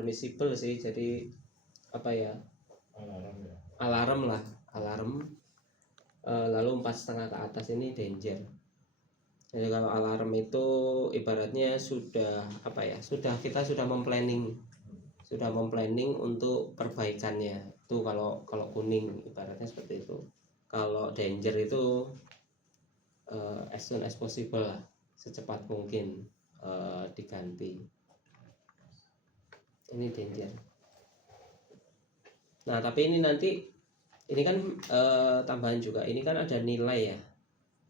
permissible sih, jadi apa ya, alarm lah, lalu 4,5 ke atas ini danger. Jadi kalau alarm itu ibaratnya sudah apa ya, kita sudah memplanning untuk perbaikannya. Itu kalau kuning ibaratnya seperti itu. Kalau danger itu as soon as possible lah, secepat mungkin diganti. Ini danger. Nah tapi ini nanti ini kan tambahan juga, ini kan ada nilai ya,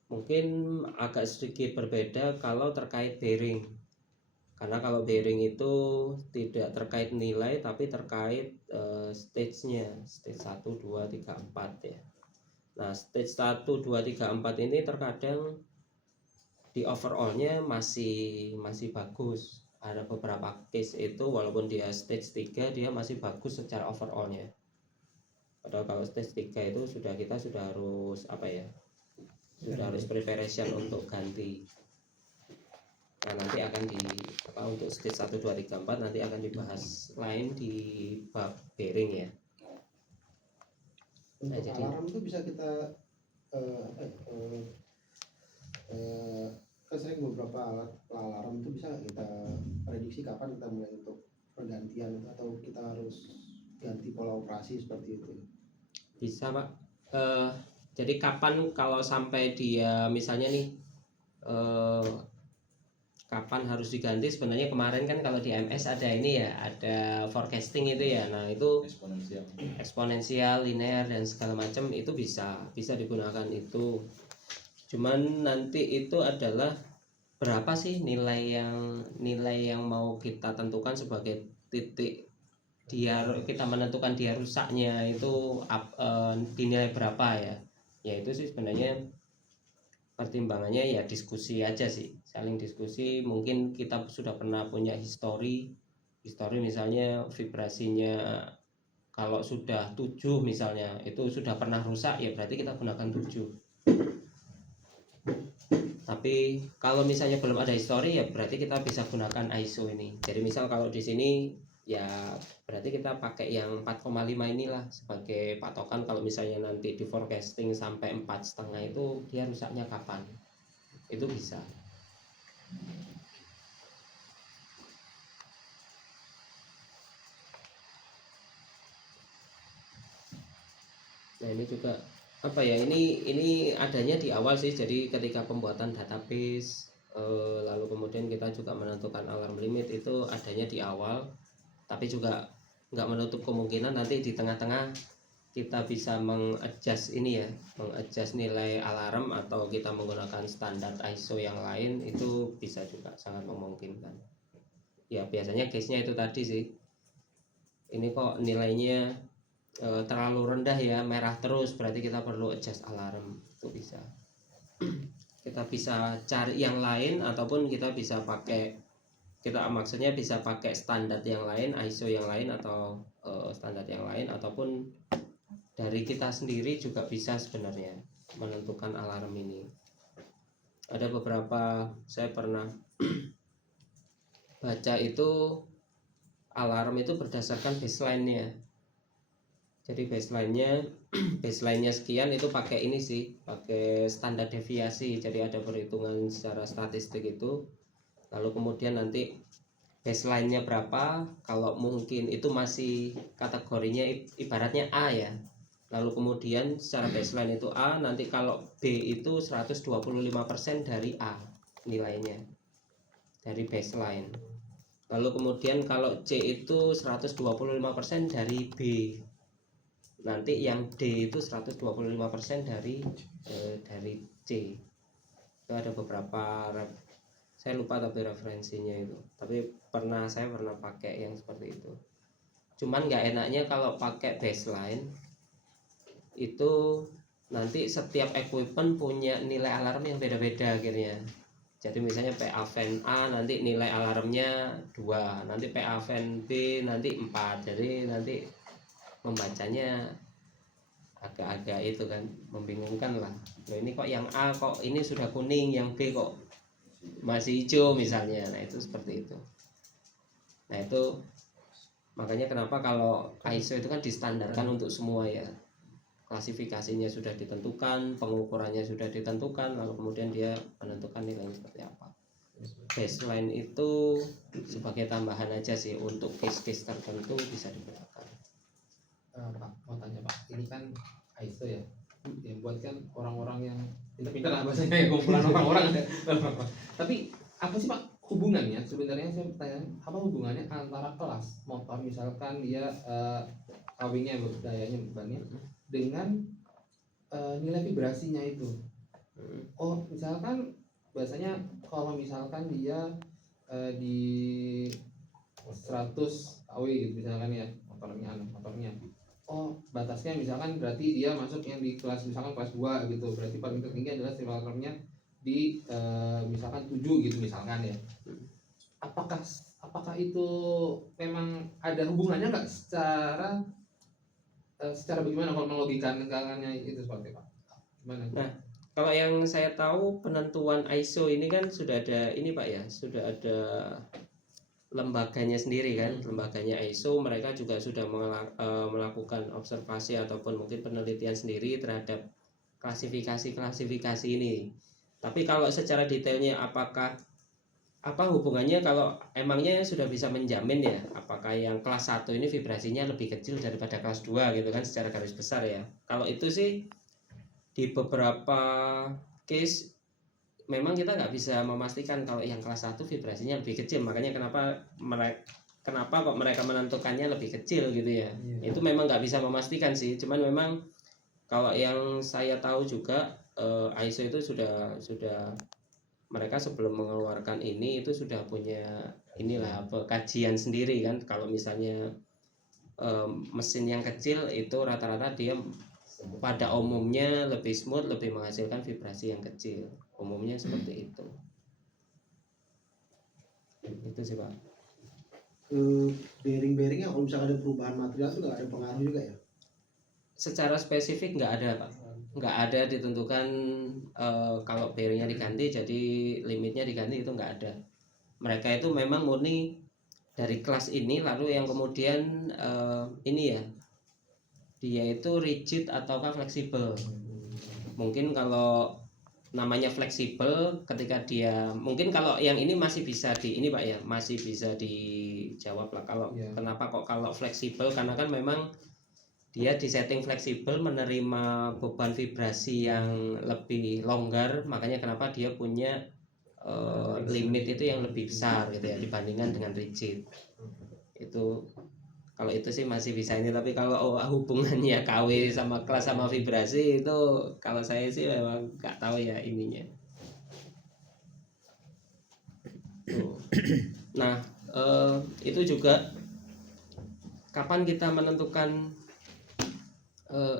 mungkin agak sedikit berbeda kalau terkait bearing, karena kalau bearing itu tidak terkait nilai tapi terkait stage-nya, stage 1, 2, 3, 4 ya. Nah stage 1, 2, 3, 4 ini terkadang di overallnya masih bagus. Ada beberapa case itu walaupun dia stage 3 dia masih bagus secara overallnya. Padahal kalau stage 3 itu kita sudah harus apa ya, sudah harus preparation untuk ganti. Nah nanti akan untuk stage 1, 2, 3, 4 nanti akan dibahas lain di bab bearing ya. Untuk Nah, jadi alarm itu bisa kita kan sering beberapa alat alarm itu bisa kita prediksi kapan kita mulai untuk pergantian atau kita harus ganti pola operasi seperti itu. Bisa Pak. Jadi kapan kalau sampai dia misalnya nih kapan harus diganti, sebenarnya kemarin kan kalau di MS ada ini ya, ada forecasting itu ya. Nah itu eksponensial, linear dan segala macam itu bisa digunakan itu. Cuman nanti itu adalah berapa sih nilai yang mau kita tentukan sebagai titik kita menentukan dia rusaknya itu dinilai berapa ya. Ya itu sih sebenarnya pertimbangannya ya diskusi aja sih, saling diskusi. Mungkin kita sudah pernah punya histori misalnya vibrasinya kalau sudah 7 misalnya itu sudah pernah rusak, ya berarti kita gunakan 7. Tapi kalau misalnya belum ada histori ya berarti kita bisa gunakan ISO ini. Jadi misal kalau di sini ya berarti kita pakai yang 4,5 inilah sebagai patokan. Kalau misalnya nanti di forecasting sampai 4,5 itu dia rusaknya kapan, itu bisa. Nah ini juga apa ya, ini adanya di awal sih. Jadi ketika pembuatan database lalu kemudian kita juga menentukan alarm limit itu adanya di awal. Tapi juga nggak menutup kemungkinan nanti di tengah-tengah kita bisa mengadjust ini ya, mengadjust nilai alarm atau kita menggunakan standar ISO yang lain, itu bisa juga sangat memungkinkan. Ya biasanya case-nya itu tadi sih, ini kok nilainya terlalu rendah ya, merah terus, berarti kita perlu adjust alarm. Itu bisa. Kita bisa cari yang lain ataupun kita bisa pakai, maksudnya bisa pakai standar yang lain, ISO yang lain atau standar yang lain, ataupun dari kita sendiri juga bisa sebenarnya menentukan alarm ini. Ada beberapa saya pernah baca itu alarm itu berdasarkan baseline-nya. Jadi baseline-nya sekian itu pakai ini sih, pakai standar deviasi. Jadi ada perhitungan secara statistik itu. Lalu kemudian nanti baseline-nya berapa, kalau mungkin itu masih kategorinya ibaratnya A ya. Lalu kemudian secara baseline itu A, nanti kalau B itu 125% dari A nilainya, dari baseline. Lalu kemudian kalau C itu 125% dari B. Nanti yang D itu 125% dari C. Itu ada beberapa saya lupa tapi referensinya itu. Tapi saya pernah pakai yang seperti itu. Cuman nggak enaknya kalau pakai baseline itu nanti setiap equipment punya nilai alarm yang beda-beda akhirnya. Jadi misalnya PA fan A nanti nilai alarmnya 2, nanti PA fan B nanti 4. Jadi nanti membacanya agak-agak itu kan, membingungkan lah. Loh ini kok yang A kok ini sudah kuning, yang B kok masih hijau misalnya. Nah itu seperti itu. Nah itu Makanya kenapa kalau ISO itu kan distandarkan untuk semua ya, klasifikasinya sudah ditentukan, pengukurannya sudah ditentukan, lalu kemudian dia menentukan nilainya seperti apa. Baseline itu sebagai tambahan aja sih, untuk case-case tertentu bisa digunakan. Pak, mau tanya Pak, ini kan ISO ya, yang buat kan orang-orang yang pintar-pintar lah bahasanya, ya kumpulan orang-orang. Tapi apa sih Pak hubungannya sebenarnya, saya bertanya, apa hubungannya antara kelas motor misalkan dia kawingnya dayanya bebannya dengan nilai vibrasinya itu? Oh misalkan bahasanya kalau misalkan dia di 100 kW gitu misalkan ya, motornya oh batasnya misalkan berarti dia masuk yang di kelas misalkan kelas 2 gitu, berarti paling tertinggi adalah simulatornya di misalkan 7 gitu misalkan ya. Apakah itu memang ada hubungannya nggak secara bagaimana kalau melogikakannya itu seperti Pak? Gimana? Nah, kalau yang saya tahu penentuan ISO ini kan sudah ada ini Pak ya, sudah ada lembaganya sendiri kan, lembaganya ISO, mereka juga sudah melakukan observasi ataupun mungkin penelitian sendiri terhadap klasifikasi ini. Tapi kalau secara detailnya apa hubungannya, kalau emangnya sudah bisa menjamin ya apakah yang kelas 1 ini vibrasinya lebih kecil daripada kelas 2 gitu kan, secara garis besar ya. Kalau itu sih di beberapa case memang kita nggak bisa memastikan kalau yang kelas 1 vibrasinya lebih kecil, makanya kenapa kok mereka menentukannya lebih kecil gitu ya. Itu memang nggak bisa memastikan sih, cuman memang kalau yang saya tahu juga ISO itu sudah mereka sebelum mengeluarkan ini itu sudah punya inilah kajian sendiri kan, kalau misalnya mesin yang kecil itu rata-rata dia pada umumnya lebih smooth, lebih menghasilkan vibrasi yang kecil, umumnya seperti itu. Itu sih Pak. Bearing-bearingnya kalau misalnya ada perubahan material itu nggak ada pengaruh juga ya? Secara spesifik nggak ada Pak, nggak ada ditentukan kalau bearingnya diganti jadi limitnya diganti, itu nggak ada. Mereka itu memang murni dari kelas ini, lalu yang kemudian ini ya, dia itu rigid ataukah fleksibel. Mungkin kalau namanya fleksibel ketika dia, mungkin kalau yang ini masih bisa di ini Pak ya, masih bisa dijawab lah kalau kenapa kok kalau fleksibel, karena kan memang dia disetting fleksibel menerima beban vibrasi yang lebih longgar, makanya kenapa dia punya limit itu yang lebih besar gitu ya dibandingkan dengan rigid. Itu kalau itu sih masih bisa ini, tapi kalau hubungannya KW sama kelas sama vibrasi itu kalau saya sih memang nggak tahu ya ininya. Nah itu juga kapan kita menentukan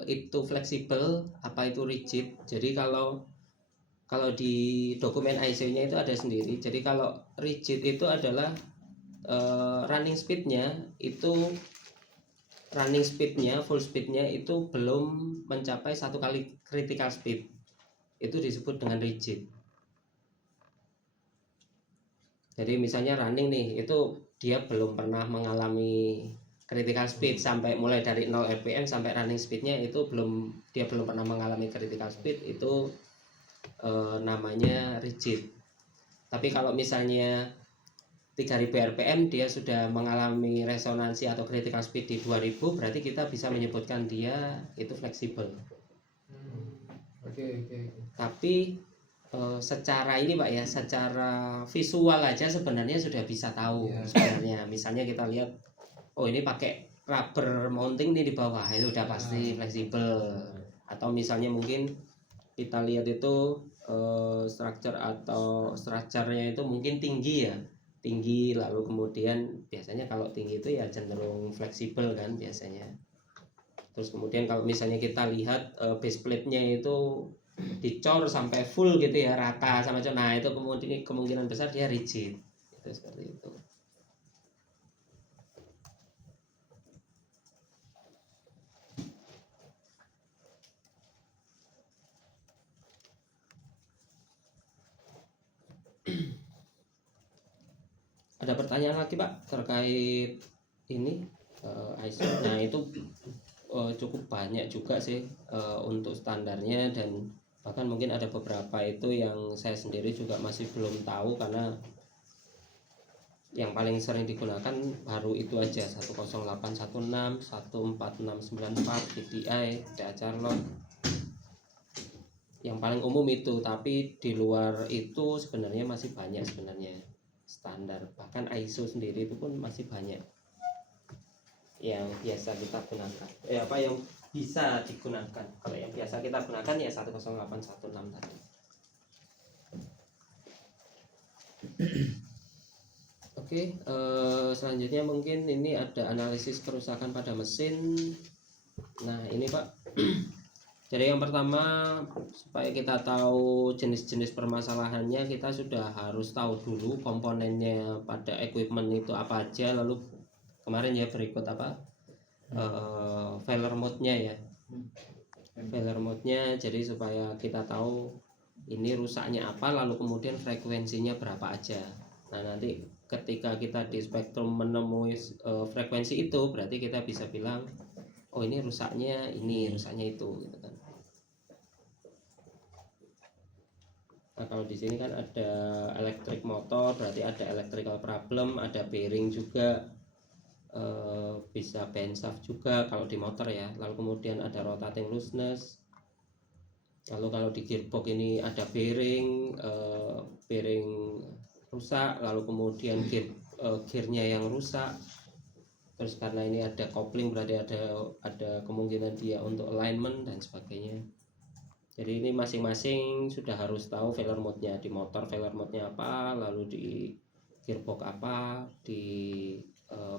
itu fleksibel apa itu rigid. Jadi kalau di dokumen ISO-nya itu ada sendiri. Jadi kalau rigid itu adalah running speednya full speednya itu belum mencapai 1 kali critical speed, itu disebut dengan rigid. Jadi misalnya running nih, itu dia belum pernah mengalami critical speed sampai mulai dari 0 rpm sampai running speednya itu dia belum pernah mengalami critical speed, itu namanya rigid. Tapi kalau misalnya 3000 rpm dia sudah mengalami resonansi atau critical speed di 2000, berarti kita bisa menyebutkan dia itu fleksibel. Oke. Tapi secara ini Pak ya, secara visual aja sebenarnya sudah bisa tahu sebenarnya. Misalnya kita lihat, oh ini pakai rubber mounting nih di bawah, itu udah pasti fleksibel. Atau misalnya mungkin kita lihat itu strukturnya itu mungkin tinggi, lalu kemudian biasanya kalau tinggi itu ya cenderung fleksibel kan biasanya. Terus kemudian kalau misalnya kita lihat base plate-nya itu dicor sampai full gitu ya, rata sama cor, nah itu kemungkinan besar dia rigid, itu seperti itu. Ada pertanyaan lagi Pak terkait ini? ISO. Nah itu cukup banyak juga sih untuk standarnya, dan bahkan mungkin ada beberapa itu yang saya sendiri juga masih belum tahu, karena yang paling sering digunakan baru itu aja 10816, 14694, VDI, DA Charlotte, yang paling umum itu. Tapi di luar itu sebenarnya masih banyak sebenarnya standar, bahkan ISO sendiri itu pun masih banyak yang biasa kita gunakan, apa yang bisa digunakan. Kalau yang biasa kita gunakan ya 10816 tadi. Oke, selanjutnya mungkin ini ada analisis kerusakan pada mesin. Nah ini Pak, jadi yang pertama, supaya kita tahu jenis-jenis permasalahannya, kita sudah harus tahu dulu komponennya pada equipment itu apa aja. Lalu kemarin ya berikut apa failure mode-nya ya, failure mode-nya. Jadi supaya kita tahu ini rusaknya apa, lalu kemudian frekuensinya berapa aja. Nah nanti ketika kita di spektrum menemui frekuensi itu, berarti kita bisa bilang oh ini rusaknya itu gitu kan. Nah kalau di sini kan ada electric motor, berarti ada electrical problem, ada bearing juga, bisa band shaft juga kalau di motor ya. Lalu kemudian ada rotating looseness. Lalu kalau di gearbox ini ada bearing rusak, lalu kemudian gearnya yang rusak. Terus karena ini ada coupling, berarti ada kemungkinan dia untuk alignment dan sebagainya. Jadi ini masing-masing sudah harus tahu failure mode-nya. Di motor failure mode-nya apa, lalu di gearbox apa, di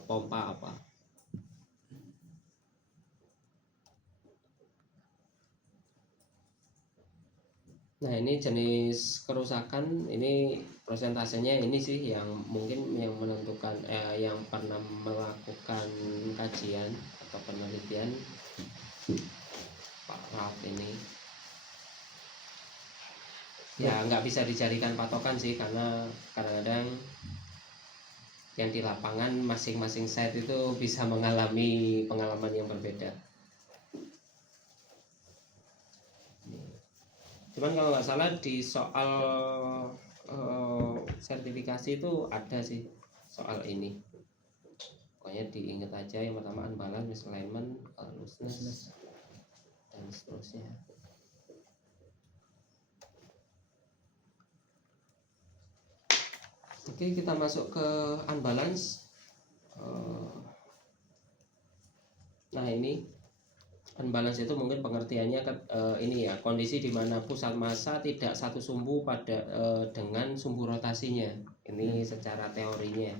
pompa apa. Nah ini jenis kerusakan, ini prosentasenya ini sih yang mungkin yang menentukan yang pernah melakukan kajian atau penelitian Pak Ralf ini. Ya nggak bisa dijadikan patokan sih, karena kadang-kadang yang di lapangan masing-masing site itu bisa mengalami pengalaman yang berbeda. Cuman kalau nggak salah di soal sertifikasi itu ada sih soal ini. Pokoknya diingat aja, yang pertama unbalance, misalignment, looseness, dan seterusnya. Oke, kita masuk ke unbalance. Nah ini unbalance itu mungkin pengertiannya ini ya, kondisi di mana pusat massa tidak satu sumbu pada dengan sumbu rotasinya. Ini secara teorinya.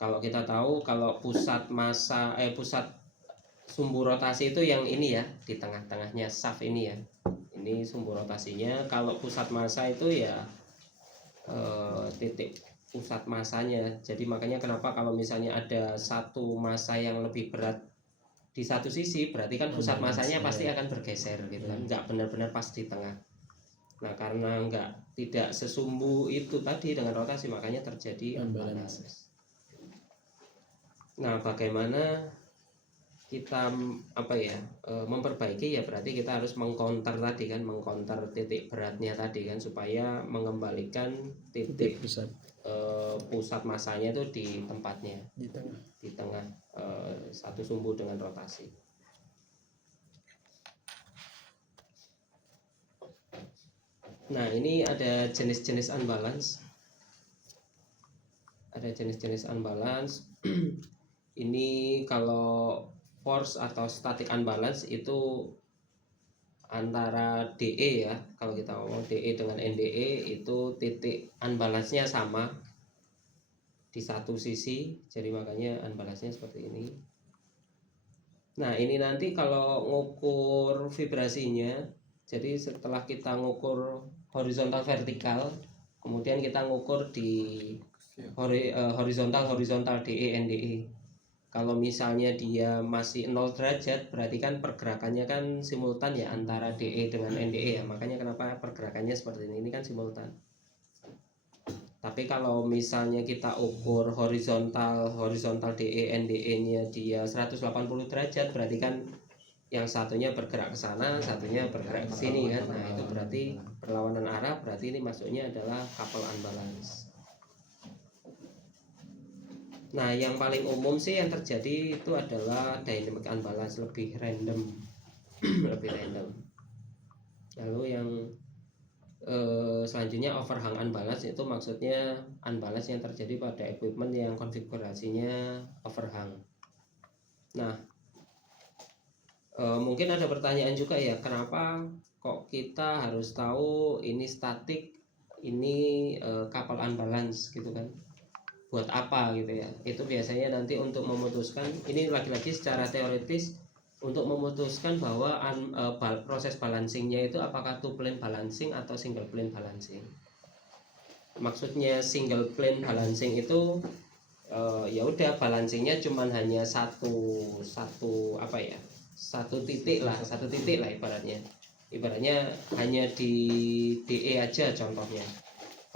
Kalau kita tahu kalau pusat massa pusat sumbu rotasi itu yang ini ya, di tengah-tengahnya shaft ini ya. Ini sumbu rotasinya. Kalau pusat massa itu ya titik pusat massanya. Jadi makanya kenapa kalau misalnya ada satu massa yang lebih berat di satu sisi, berarti kan pusat massanya pasti akan bergeser gitu kan, nggak benar-benar pas di tengah. Nah karena tidak sesumbu itu tadi dengan rotasi, makanya terjadi unbalance. Nah bagaimana kita memperbaiki ya, berarti kita harus mengcounter tadi kan, mengcounter titik beratnya tadi kan, supaya mengembalikan titik pusat massanya itu di tempatnya, di tengah satu sumbu dengan rotasi. Nah ini ada jenis-jenis unbalance. Ini kalau force atau static unbalance itu antara DE ya, kalau kita ngomong DE dengan NDE itu titik unbalance-nya sama di satu sisi, jadi makanya unbalance-nya seperti ini. Nah ini nanti kalau ngukur vibrasinya, jadi setelah kita ngukur horizontal vertikal, kemudian kita ngukur di horizontal DE NDE. Kalau misalnya dia masih 0 derajat, berarti kan pergerakannya kan simultan ya antara DE dengan NDE ya. Makanya kenapa pergerakannya seperti ini kan simultan. Tapi kalau misalnya kita ukur horizontal DE NDE-nya dia 180 derajat, berarti kan yang satunya bergerak ke sana, satunya bergerak ke sini kan. Nah, itu berarti perlawanan arah, berarti ini masuknya adalah couple unbalance. Nah, yang paling umum sih yang terjadi itu adalah dynamic unbalance, lebih random. Lebih random. Lalu yang selanjutnya overhang unbalance, itu maksudnya unbalance yang terjadi pada equipment yang konfigurasinya overhang. Nah, mungkin ada pertanyaan juga ya, kenapa kok kita harus tahu ini statik, ini couple unbalance gitu kan, buat apa gitu ya. Itu biasanya nanti untuk memutuskan, ini lagi-lagi secara teoritis, untuk memutuskan bahwa proses balancingnya itu apakah two plane balancing atau single plane balancing. Maksudnya single plane balancing itu ya udah balancingnya cuman hanya satu titik lah ibaratnya hanya di DE aja contohnya.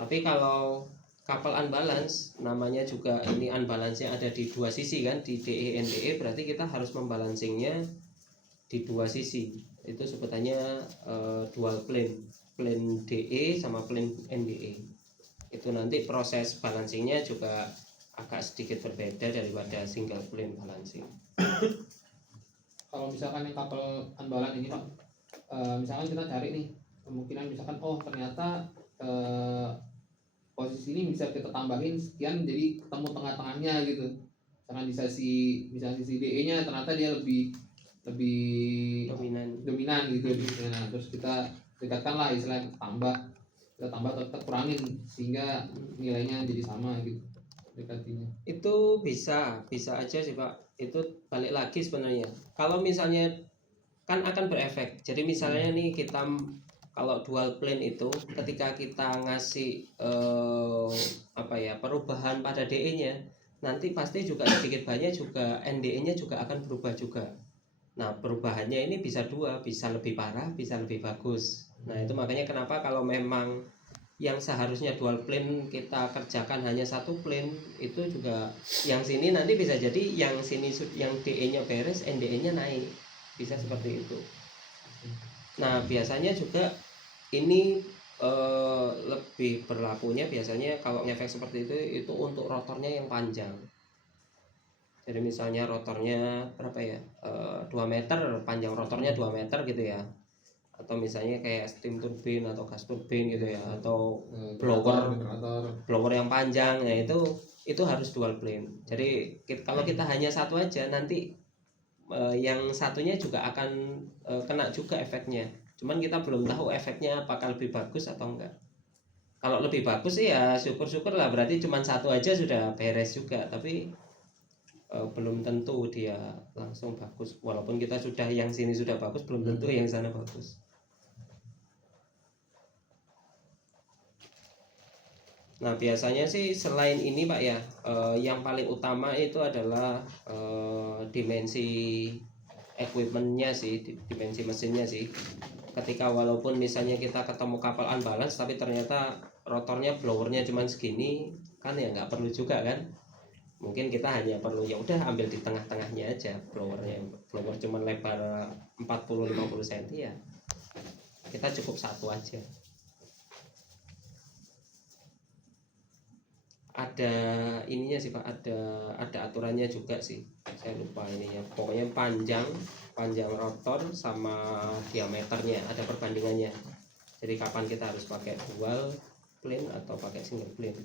Tapi kalau couple unbalance, namanya juga ini unbalance-nya ada di dua sisi kan, di DE NDE, berarti kita harus membalancingnya di dua sisi. Itu sebutannya dual plane, plane DE sama plane NDE. Itu nanti proses balancingnya juga agak sedikit berbeda daripada single plane balancing. Kalau misalkan yang couple unbalance ini Pak, misalkan kita cari nih kemungkinan, misalkan ternyata posisi ini bisa kita tambahin sekian jadi ketemu tengah-tengahnya gitu. Misalkan di sisi DE-nya ternyata dia lebih dominan gitu. Nah, terus kita dekatkan lah, istilahnya kita tambah atau kita kurangin sehingga nilainya jadi sama gitu dekatinya. Itu bisa aja sih Pak. Itu balik lagi sebenarnya. Kalau misalnya kan akan berefek. Jadi misalnya nih kita kalau dual plane itu ketika kita ngasih perubahan pada DE-nya, nanti pasti juga sedikit banyak juga NDE-nya juga akan berubah juga. Nah, perubahannya ini bisa dua, bisa lebih parah, bisa lebih bagus. Nah, itu makanya kenapa kalau memang yang seharusnya dual plane kita kerjakan hanya satu plane, itu juga yang sini nanti bisa jadi yang sini yang DE-nya beres, NDE-nya naik. Bisa seperti itu. Nah, biasanya juga ini lebih berlakunya biasanya kalau ngefek seperti itu untuk rotornya yang panjang. Jadi misalnya rotornya berapa ya, 2 meter, panjang rotornya 2 meter gitu ya, atau misalnya kayak steam turbine atau gas turbine gitu ya, atau blower yang panjang, ya itu harus dual plane. Jadi kalau kita hanya satu aja, nanti yang satunya juga akan kena juga efeknya. Cuman kita belum tahu efeknya apakah lebih bagus atau enggak. Kalau lebih bagus sih ya syukur-syukur lah, berarti cuma satu aja sudah beres juga. Tapi belum tentu dia langsung bagus. Walaupun kita sudah yang sini sudah bagus, belum tentu yang sana bagus. Nah, biasanya sih selain ini Pak ya, yang paling utama itu adalah dimensi equipmentnya sih, dimensi mesinnya sih. Ketika walaupun misalnya kita ketemu couple unbalance, tapi ternyata rotornya blowernya cuma segini, kan ya nggak perlu juga kan. Mungkin kita hanya perlu ya udah ambil di tengah-tengahnya aja blowernya. Blower cuma lebar 40-50 cm ya, kita cukup satu aja. Ada ininya sih Pak, ada aturannya juga sih, saya lupa ininya. Pokoknya panjang rotor sama diameternya ada perbandingannya. Jadi kapan kita harus pakai dual plane atau pakai single plane.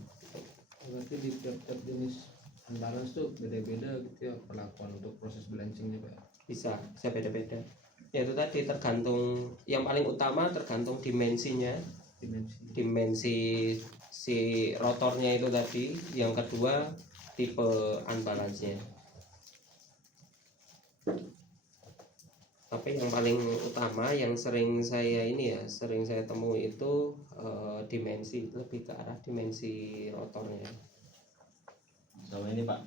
Berarti di tiap jenis unbalance tuh beda-beda gitu ya perlakuan untuk proses balancingnya Pak. Bisa beda-beda. Ya itu tadi tergantung, yang paling utama tergantung dimensinya. Dimensi si rotornya itu tadi, yang kedua tipe unbalance-nya. Tapi yang paling utama yang sering saya temui itu dimensi, lebih ke arah dimensi rotornya. Sama ini Pak,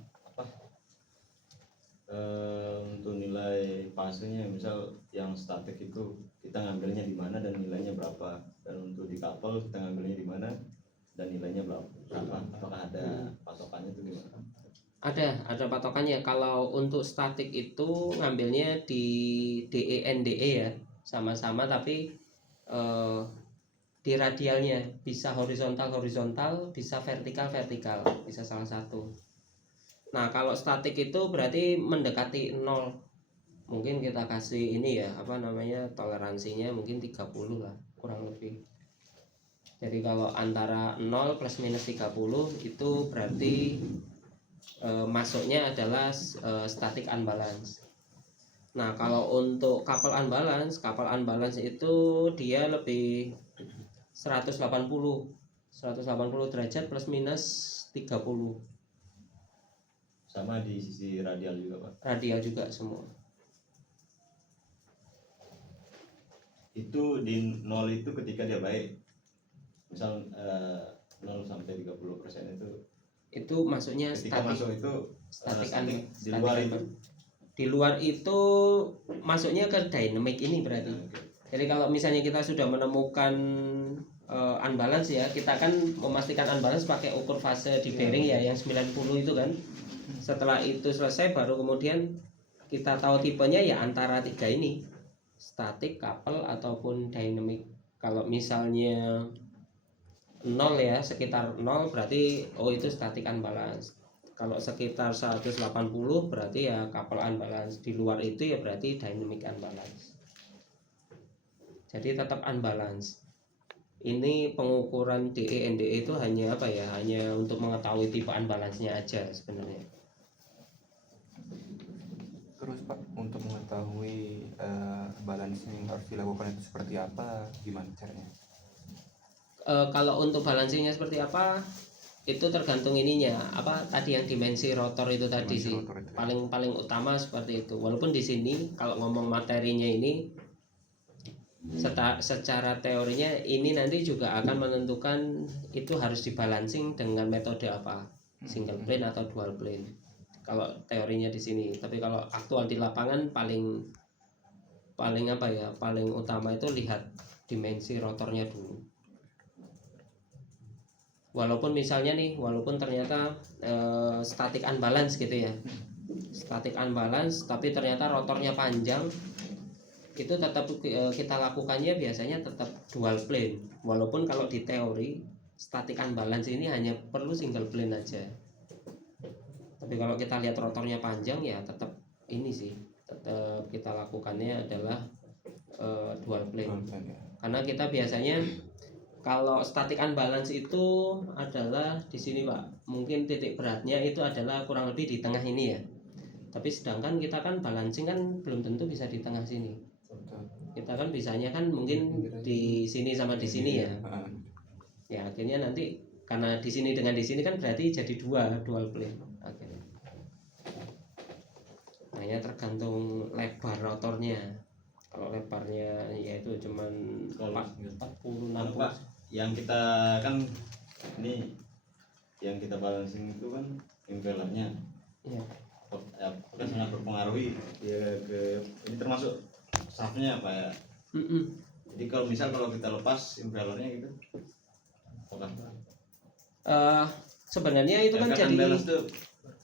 untuk nilai fasenya, misal yang statik itu kita ngambilnya di mana dan nilainya berapa, dan untuk di couple kita ngambilnya di mana dan nilainya berapa? Apakah ada patokannya itu gimana? Ada patokannya. Kalau untuk statik itu ngambilnya di DENDE ya, sama-sama, tapi di radialnya bisa horizontal, bisa vertikal, bisa salah satu. Nah, kalau statik itu berarti mendekati 0. Mungkin kita kasih ini ya, apa namanya, toleransinya mungkin 30 lah, kurang lebih. Jadi kalau antara 0 plus minus 30 itu berarti masuknya adalah static unbalance. Nah, kalau untuk couple unbalance itu dia lebih 180 derajat plus minus 30. Sama di sisi radial juga, Pak. Radial juga semua. Itu di 0 itu ketika dia baik. Misal 0 sampai 30% itu masuknya ketika static. masuk itu Static di luar itu. Di luar itu masuknya ke dynamic ini berarti. Jadi kalau misalnya kita sudah menemukan unbalance ya, kita kan memastikan unbalance pakai ukur fase di bearing ya, yang 90 itu kan. Setelah itu selesai baru kemudian kita tahu tipenya ya antara 3 ini, static, couple ataupun dynamic. Kalau misalnya 0 ya, sekitar 0 berarti itu static unbalance. Kalau sekitar 180 berarti ya couple unbalance. Di luar itu ya berarti dynamic unbalance. Jadi tetap unbalance. Ini pengukuran DENDE itu hanya apa ya? Hanya untuk mengetahui tipe unbalance-nya aja sebenarnya. Terus Pak, untuk mengetahui balancing yang harus dilakukan itu seperti apa, gimana caranya? Kalau untuk balancingnya seperti apa, itu tergantung ininya, apa tadi yang dimensi rotor itu tadi Dimensi sih, rotor itu ya. paling utama seperti itu. Walaupun di sini kalau ngomong materinya ini secara teorinya ini nanti juga akan menentukan itu harus dibalancing dengan metode apa, single plane atau dual plane. Kalau teorinya di sini, tapi kalau aktual di lapangan paling apa ya, paling utama itu lihat dimensi rotornya dulu. Walaupun misalnya nih, walaupun ternyata static unbalance gitu ya, static unbalance, tapi ternyata rotornya panjang, itu tetap kita lakukannya biasanya tetap dual plane. Walaupun kalau di teori static unbalance ini hanya perlu single plane aja, tapi kalau kita lihat rotornya panjang ya tetap ini sih, tetap kita lakukannya adalah dual plane. Karena kita biasanya kalau static unbalance itu adalah di sini Pak, mungkin titik beratnya itu adalah kurang lebih di tengah ini ya. Tapi sedangkan kita kan balancing kan belum tentu bisa di tengah sini. Kita kan bisanya kan mungkin di sini sama di sini ya. Ya akhirnya nanti karena di sini dengan di sini kan berarti jadi dual plane akhirnya. Makanya tergantung lebar rotornya. Kalau lebarnya ya itu cuman 40 Pak, 60. yang kita kan ini yang kita balancing itu kan impellernya. Iya. Kan sangat berpengaruhi ya ke ini termasuk shaftnya Pak ya. Jadi kalau kita lepas impellernya gitu, apakah sebenarnya itu kan jadi unbalance tuh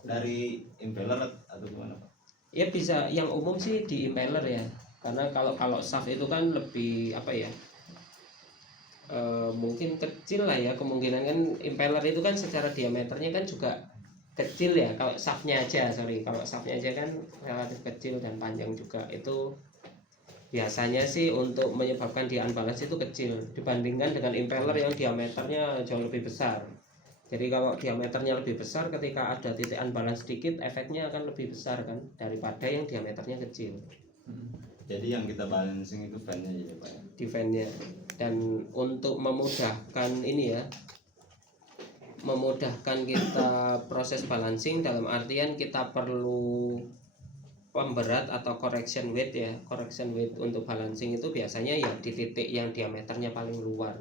dari impeller atau gimana Pak? ya bisa, yang umum sih di impeller ya, karena kalau shaft itu kan lebih apa ya, mungkin kecil lah ya kemungkinan, kan impeller itu kan secara diameternya kan juga kecil ya. Kalau shaftnya aja kan relatif kecil dan panjang juga, itu biasanya sih untuk menyebabkan di unbalance itu kecil dibandingkan dengan impeller yang diameternya jauh lebih besar. Jadi kalau diameternya lebih besar, ketika ada titik unbalance sedikit efeknya akan lebih besar kan daripada yang diameternya kecil. Jadi yang kita balancing itu fan-nya jadi Pak ya? Di fan-nya. Dan untuk memudahkan ini ya, memudahkan kita proses balancing dalam artian kita perlu pemberat atau correction weight ya. Correction weight untuk balancing itu biasanya ya di titik yang diameternya paling luar.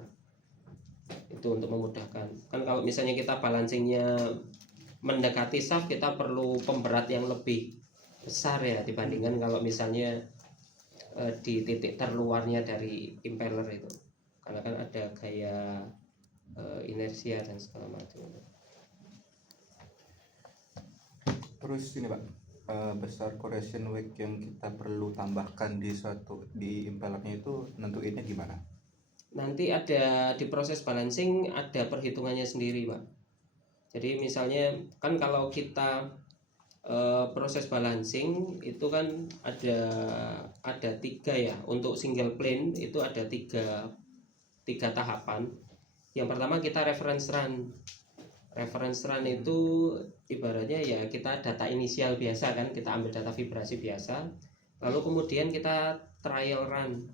Itu untuk memudahkan. Kan kalau misalnya kita balancingnya mendekati shaft, kita perlu pemberat yang lebih besar ya dibandingkan kalau misalnya di titik terluarnya dari impeller itu. Karena kan ada gaya inersia dan segala macam. Terus ini Pak, besar corrosion weight yang kita perlu tambahkan di impellernya itu nentuinnya gimana? Nanti ada di proses balancing ada perhitungannya sendiri Pak. Jadi misalnya kan kalau kita proses balancing itu kan ada 3 ya. Untuk single plane itu ada tiga tahapan. Yang pertama kita reference run. Reference run itu ibaratnya ya kita data inisial biasa kan, kita ambil data vibrasi biasa. Lalu kemudian kita trial run.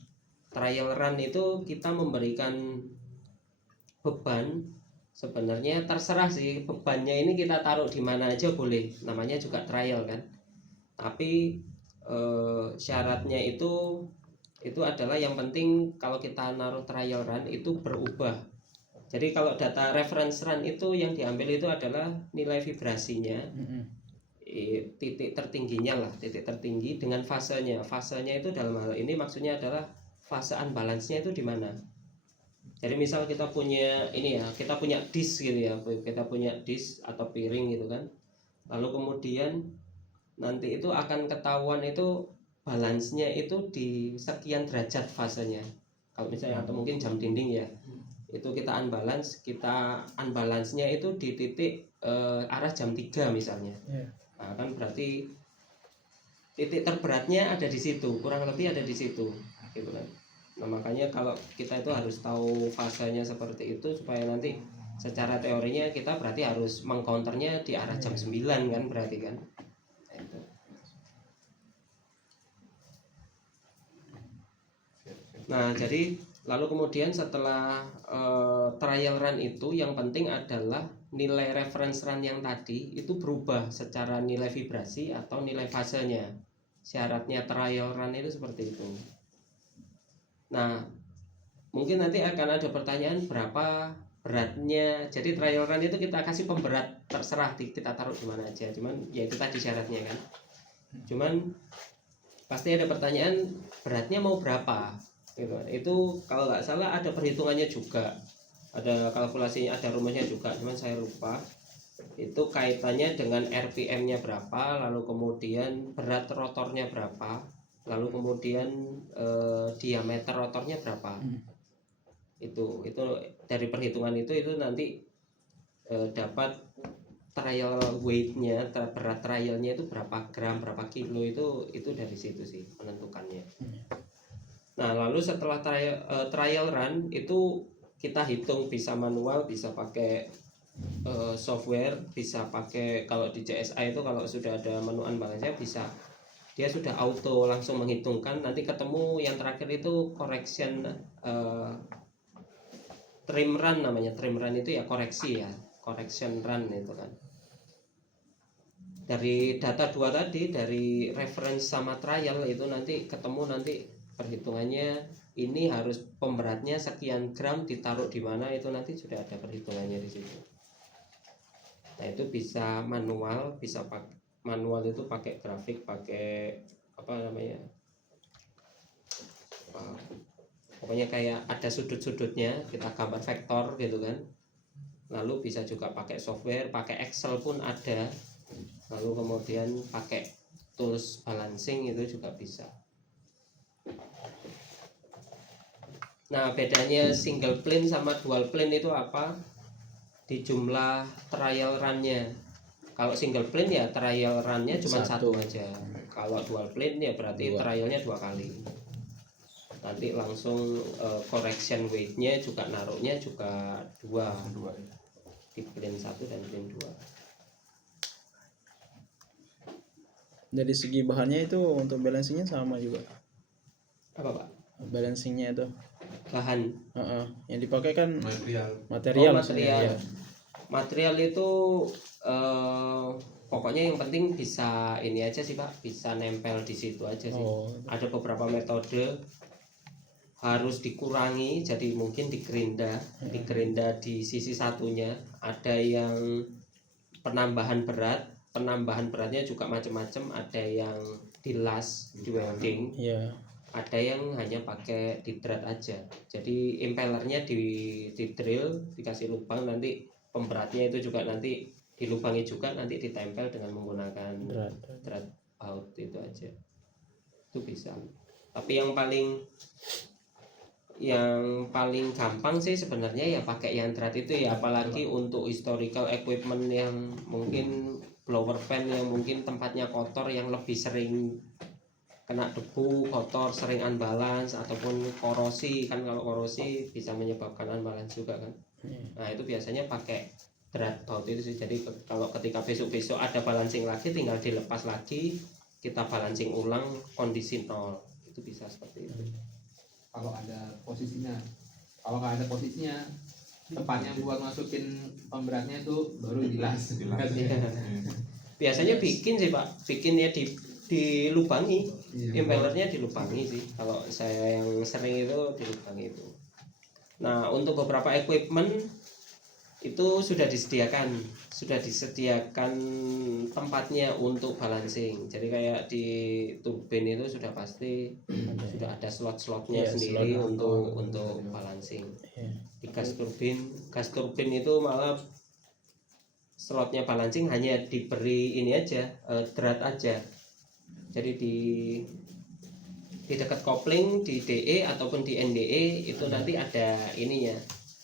Trial run itu kita memberikan beban. Sebenarnya terserah sih, bebannya ini kita taruh di mana aja boleh, namanya juga trial kan. Tapi syaratnya itu adalah yang penting kalau kita naruh trial run itu berubah. Jadi kalau data reference run itu yang diambil itu adalah nilai vibrasinya, titik tertingginya lah, titik tertinggi dengan fasenya. Fasenya itu dalam hal ini maksudnya adalah fase unbalance-nya itu di mana. Jadi misal kita punya ini ya, kita punya disk gitu ya, kita punya disk atau piring gitu kan. Lalu kemudian nanti itu akan ketahuan itu balance-nya itu di sekian derajat fasenya. Kalau misalnya atau mungkin jam dinding ya, itu kita unbalance-nya itu di titik arah jam 3 misalnya. Nah, kan berarti titik terberatnya ada di situ, kurang lebih ada di situ, gitu kan. Nah makanya kalau kita itu harus tahu fasenya seperti itu supaya nanti secara teorinya kita berarti harus mengcounternya di arah jam 9 kan berarti kan. Nah jadi lalu kemudian setelah trial run itu yang penting adalah nilai reference run yang tadi itu berubah secara nilai vibrasi atau nilai fasenya. Syaratnya trial run itu seperti itu. Nah, mungkin nanti akan ada pertanyaan berapa beratnya. Jadi trial run itu kita kasih pemberat terserah kita taruh di mana aja. Cuman ya itu tadi syaratnya kan. Cuman pasti ada pertanyaan beratnya mau berapa. Gitu. Itu kalau nggak salah ada perhitungannya juga. Ada kalkulasinya, ada rumusnya juga. Cuman saya lupa. Itu kaitannya dengan RPM-nya berapa, lalu kemudian berat rotornya berapa. Lalu kemudian diameter rotornya berapa? Itu dari perhitungan itu nanti dapat trial weight-nya, berat trialnya itu berapa gram, berapa kilo itu dari situ sih menentukannya. Nah lalu setelah trial run itu kita hitung bisa manual, bisa pakai software, bisa pakai kalau di CSI itu kalau sudah ada menu unbalance bisa. Dia sudah auto langsung menghitungkan. Nanti ketemu yang terakhir itu correction trim run namanya. Trim run itu ya koreksi ya, correction run itu kan. Dari data 2 tadi, dari reference sama trial itu nanti ketemu nanti perhitungannya ini harus pemberatnya sekian gram ditaruh di mana, itu nanti sudah ada perhitungannya di situ. Nah itu bisa manual, bisa pakai manual itu pakai grafik, pakai apa namanya, pokoknya kayak ada sudut-sudutnya kita gambar vektor gitu kan. Lalu bisa juga pakai software, pakai Excel pun ada. Lalu kemudian pakai tools balancing itu juga bisa. Nah bedanya single plane sama dual plane itu apa? Di jumlah trial run-nya. Kalau single plane ya trial run-nya cuma satu aja. Kalau dual plane ya berarti trialnya 2 kali. Nanti langsung correction weight-nya juga naruhnya juga 2 di plane 1 dan plane 2. Dari segi bahannya itu untuk balancingnya sama juga. Apa Pak? Balancingnya itu Bahan. yang dipakai kan Material. material. Material. Ya. Material itu pokoknya yang penting bisa ini aja sih Pak, bisa nempel di situ aja sih. Ada beberapa metode harus dikurangi, jadi mungkin digerinda di sisi satunya. Ada yang penambahan beratnya juga macam-macam. Ada yang dilas, di welding. ada yang hanya pakai didrat aja. Jadi impellernya di drill, dikasih lubang, nanti pemberatnya itu juga nanti dilubangi juga, nanti ditempel dengan menggunakan drat baut itu aja. Itu bisa. Tapi yang paling gampang sih sebenarnya ya pakai yang drat itu ya, apalagi untuk historical equipment yang mungkin blower fan yang mungkin tempatnya kotor, yang lebih sering kena debu, kotor, sering unbalance ataupun korosi kan. Kalau korosi bisa menyebabkan unbalance juga kan. Nah itu biasanya pakai drat baut itu sih. Jadi kalau ketika besok-besok ada balancing lagi, tinggal dilepas lagi, kita balancing ulang kondisi nol, itu bisa seperti itu. Kalau ada posisinya, kalau nggak ada posisinya, tempatnya buat masukin pemberatnya itu baru dilas. Biasanya bikin sih Pak, bikin ya dilubangi, impellernya dilubangi sih. Kalau saya yang sering itu dilubangi itu. Nah untuk beberapa equipment itu sudah disediakan tempatnya untuk balancing. Jadi kayak di turbin itu sudah pasti sudah ada slot-slotnya Iya, sendiri slot. untuk balancing. Iya. Di gas turbin itu malah slotnya balancing hanya diberi ini aja, drat aja. Jadi di dekat kopling di DE ataupun di NDE itu nanti ada ininya,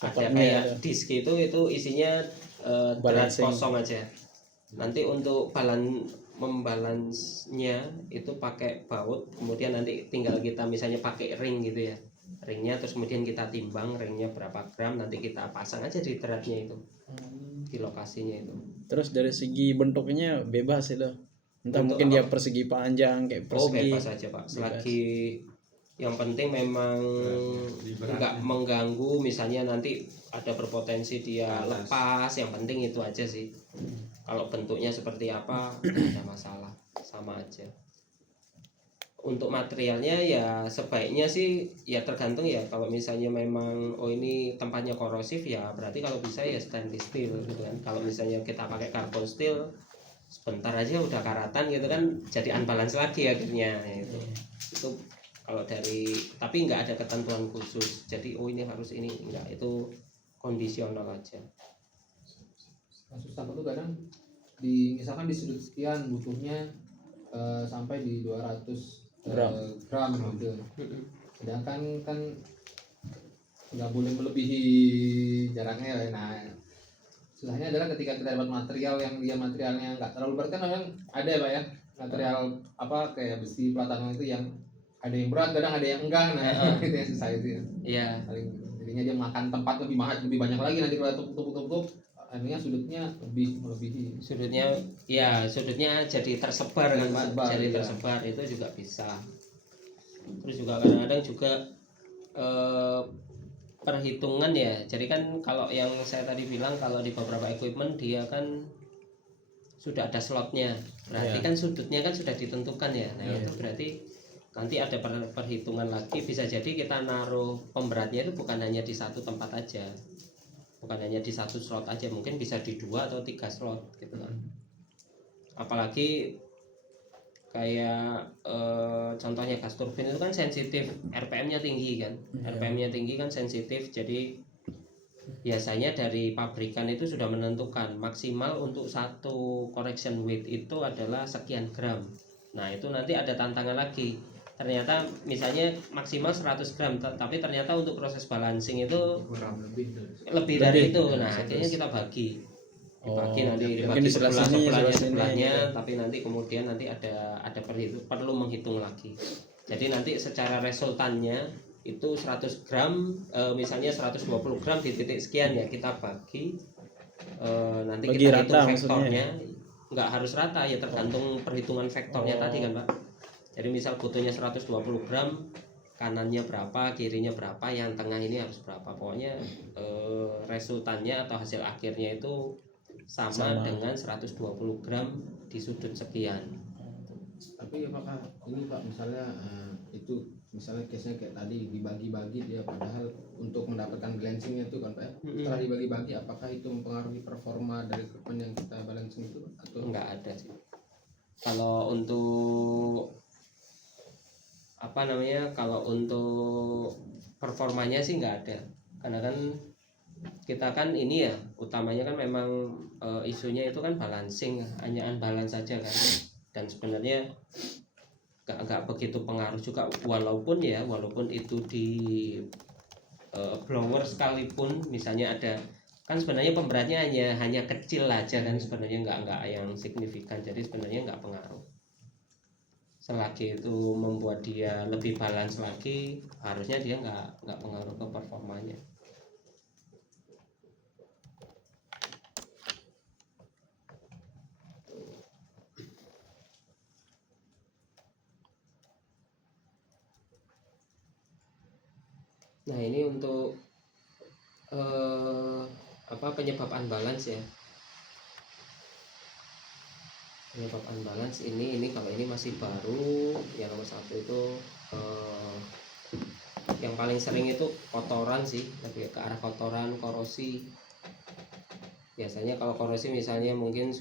ada Tempatnya kayak ada. disk itu isinya drat Balancing. kosong aja. Nanti untuk membalansnya itu pakai baut, kemudian nanti tinggal kita misalnya pakai ring gitu ya, ringnya, terus kemudian kita timbang ringnya berapa gram, nanti kita pasang aja di dratnya itu, di lokasinya itu. Terus dari segi bentuknya bebas itu. Entah Bentuk mungkin dia apa? persegi panjang kayak Oh persegi. bebas aja Pak, selagi yang penting memang nggak mengganggu, misalnya nanti ada berpotensi dia lepas, yang penting itu aja sih. Kalau bentuknya seperti apa nggak ada masalah, sama aja. Untuk materialnya ya sebaiknya sih ya tergantung ya, kalau misalnya memang ini tempatnya korosif ya berarti kalau bisa ya stainless steel gitu kan. Kalau misalnya kita pakai carbon steel sebentar aja udah karatan gitu kan, jadi unbalance lagi akhirnya ya, itu kalau dari, tapi nggak ada ketentuan khusus jadi ini harus ini, enggak, itu kondisional aja. Kasus takut tuh kadang misalkan di sudut sekian butuhnya sampai di 200 gram gitu. Sedangkan kan nggak boleh melebihi jaraknya. Nah, susahnya adalah ketika kita dapat material yang dia materialnya nggak terlalu berat, kan ada ya Pak ya, material apa kayak besi platano itu yang ada yang berat, kadang ada yang enggak. Nah itu yang susah itu ya. Iya. Jadinya dia makan tempat lebih banyak lagi, nanti kalau tumpuk akhirnya sudutnya melebihi. Sudutnya jadi tersebar kan Pak, Tersebar, jadi iya. tersebar itu juga bisa. Terus juga kadang-kadang juga perhitungan ya, jadi kan kalau yang saya tadi bilang kalau di beberapa equipment dia kan sudah ada slotnya, berarti kan sudutnya kan sudah ditentukan ya. Nah itu berarti nanti ada perhitungan lagi, bisa jadi kita naruh pemberatnya itu bukan hanya di satu tempat aja, bukan hanya di satu slot aja, mungkin bisa di 2 atau 3 slot gitu kan. Apalagi kayak contohnya gas turbin itu kan sensitif, RPM-nya tinggi kan, RPM-nya tinggi kan sensitif, jadi biasanya dari pabrikan itu sudah menentukan maksimal untuk satu correction weight itu adalah sekian gram. Nah itu nanti ada tantangan lagi, ternyata misalnya maksimal 100 gram, tapi ternyata untuk proses balancing itu Kurang lebih dari itu. Nah akhirnya kita bagi nanti dibagi sebelahnya, tapi nanti kemudian nanti ada perlu menghitung lagi. Jadi nanti secara resultannya itu 100 gram, misalnya 120 gram di titik sekian ya kita bagi, nanti Bagi kita rata hitung maksudnya vektornya. Nggak harus rata ya, tergantung perhitungan vektornya tadi kan Pak. Jadi misal butuhnya 120 gram, kanannya berapa, kirinya berapa, yang tengah ini harus berapa, pokoknya resultannya atau hasil akhirnya itu sama dengan 120 gram di sudut sekian. Tapi apakah ini Pak, misalnya itu misalnya case-nya kayak tadi dibagi-bagi dia, padahal untuk mendapatkan balancingnya itu kan Pak ya, setelah dibagi-bagi apakah itu mempengaruhi performa dari equipment yang kita balancing itu atau enggak ada sih. Kalau untuk apa namanya, kalau untuk performanya sih nggak ada, karena kan kita kan ini ya utamanya kan memang isunya itu kan balancing, hanya unbalance saja kan, dan sebenarnya nggak begitu pengaruh juga, walaupun itu di blower sekalipun misalnya ada, kan sebenarnya pemberatnya hanya kecil aja kan, sebenarnya nggak yang signifikan, jadi sebenarnya nggak pengaruh. Selagi itu membuat dia lebih balance lagi, harusnya dia nggak pengaruh ke performanya. Nah ini untuk penyebab unbalance ya. Penyebab unbalance ini kalau ini masih baru, yang nomor satu itu yang paling sering itu kotoran sih, lebih ke arah kotoran, korosi. Biasanya kalau korosi misalnya mungkin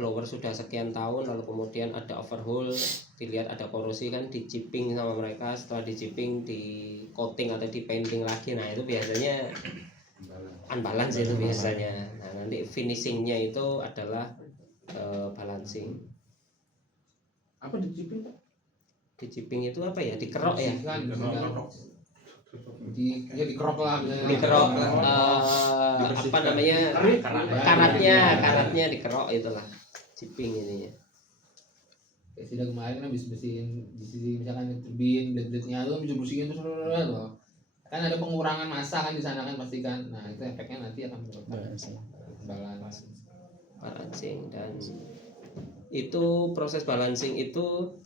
blower sudah sekian tahun, lalu kemudian ada overhaul, dilihat ada korosi kan, di chipping sama mereka, setelah di chipping, di coating atau di painting lagi, nah itu biasanya unbalance itu biasanya. Nah nanti finishingnya itu adalah balancing. Apa di chipping? Di chipping itu apa ya, dikerok ya, dikerok lah misalnya. dikerok apa namanya, karatnya dikerok, itulah chipping ininya. Kayak sudah kemarin kan habis bersihin di sini misalkan turbin blade-blade-nya tuh bisa bersihin terus loh. Kan ada pengurangan massa kan di sana kan pasti kan. Nah, itu efeknya nanti akan Balancing, dan itu proses balancing itu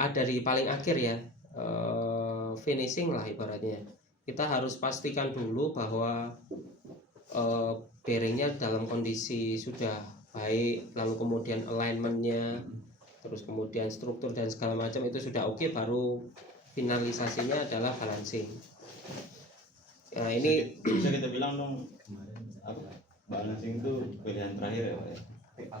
ada di paling akhir ya, finishing lah ibaratnya. Kita harus pastikan dulu bahwa bearingnya dalam kondisi sudah baik, lalu kemudian alignmentnya, terus kemudian struktur dan segala macam itu sudah oke, baru finalisasinya adalah balancing. Nah ini bisa kita bilang dong, apa, balancing itu pilihan terakhir ya Pak ya?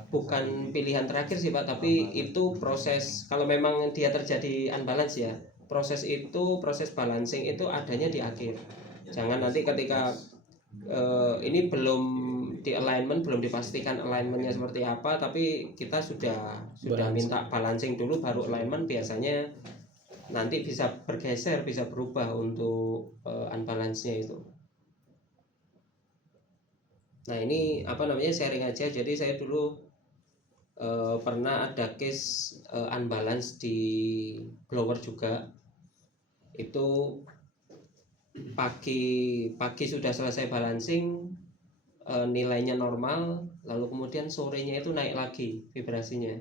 bukan pilihan terakhir sih Pak, tapi itu proses, kalau memang dia terjadi unbalance ya, proses balancing itu adanya di akhir. Jangan nanti ketika ini belum di alignment, belum dipastikan alignmentnya seperti apa, tapi kita sudah minta balancing dulu baru alignment, biasanya nanti bisa bergeser, bisa berubah untuk unbalance-nya itu. Nah ini sharing aja. Jadi saya dulu pernah ada case unbalance di blower juga. Itu pagi sudah selesai balancing, nilainya normal, lalu kemudian sorenya itu naik lagi vibrasinya.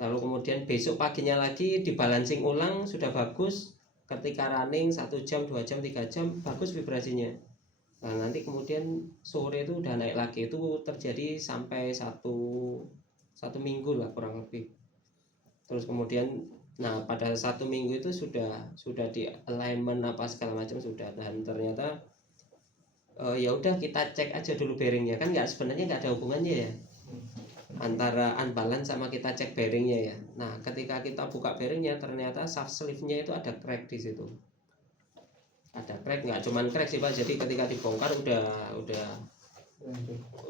Lalu kemudian besok paginya lagi dibalancing ulang, sudah bagus, ketika running 1 jam, 2 jam, 3 jam bagus vibrasinya. Nah nanti kemudian sore itu udah naik lagi. Itu terjadi sampai satu minggu lah kurang lebih. Terus kemudian pada 1 minggu itu sudah di alignment apa segala macam sudah, dan ternyata ya udah kita cek aja dulu bearingnya, kan sebenarnya nggak ada hubungannya ya antara unbalance sama kita cek bearingnya ya. Nah ketika kita buka bearingnya, ternyata shaft sleeve-nya itu ada crack di situ. Ada crack, nggak cuman crack sih Pak, jadi ketika dibongkar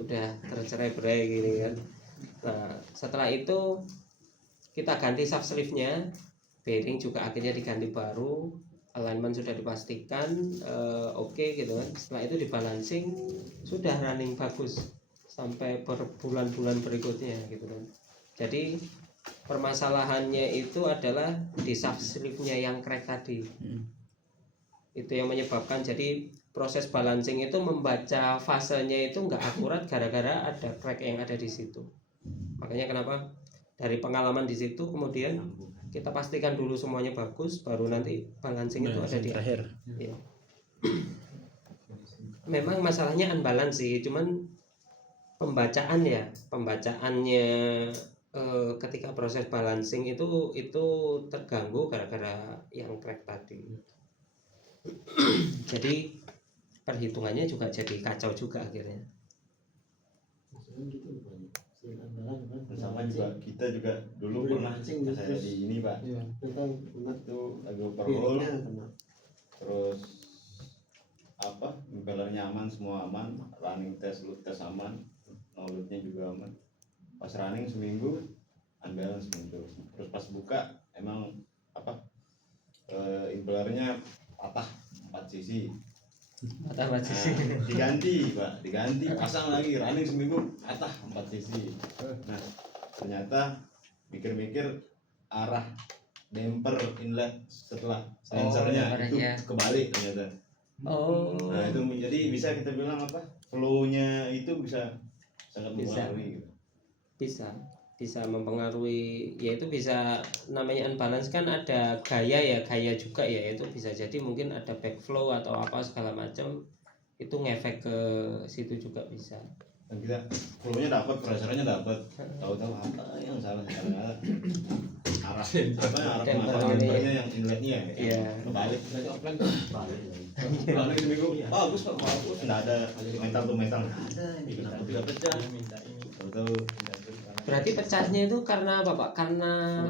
udah tercerai-berai gini kan. Nah setelah itu kita ganti shaft sleeve-nya, bearing juga akhirnya diganti baru, alignment sudah dipastikan oke gitu kan. Setelah itu dibalancing, sudah running bagus sampai berbulan-bulan berikutnya gitu kan. Jadi permasalahannya itu adalah di shaft sleeve-nya yang crack tadi. Itu yang menyebabkan, jadi proses balancing itu membaca fasenya itu nggak akurat gara-gara ada crack yang ada di situ. Makanya kenapa dari pengalaman di situ kemudian kita pastikan dulu semuanya bagus, baru nanti balancing itu ada di akhir. Ya. Memang masalahnya unbalance sih, cuman pembacaannya ketika proses balancing itu terganggu gara-gara yang crack tadi. Jadi perhitungannya juga jadi kacau juga akhirnya. Dan sama juga kita juga dulu pernah saya di ini pak, Iya. itu lagi overhaul, terus apa impellernya aman, semua aman, running test load test aman, no loadnya juga aman. Pas running seminggu unbalance muncul, terus pas buka emang apa impellernya patah 4 sisi. Patah Nah, sisi. diganti pak, diganti pasang lagi, running seminggu patah 4 sisi. Nah ternyata mikir-mikir arah damper inlet setelah sensornya itu dampernya. kebalik ternyata. Oh. Nah itu jadi bisa kita bilang apa, flow-nya itu bisa sangat Bisa. mempengaruhi gitu. bisa mempengaruhi, yaitu bisa, namanya unbalance kan ada gaya juga ya, itu bisa jadi mungkin ada backflow atau apa segala macam, itu ngefek ke situ juga bisa. Dan kita flow-nya dapat, pressure-nya dapat, tahu-tahu apa yang salah, ternyata arah arah dampernya yang inletnya ya, Iya. kebalik. Berarti offline Balik seminggu, bagus pak, bagus, nggak ada metal tuh metal, nggak ada, ini kenapa tidak pecah, tahu-tahu Berarti pecahnya itu karena apa Pak? Karena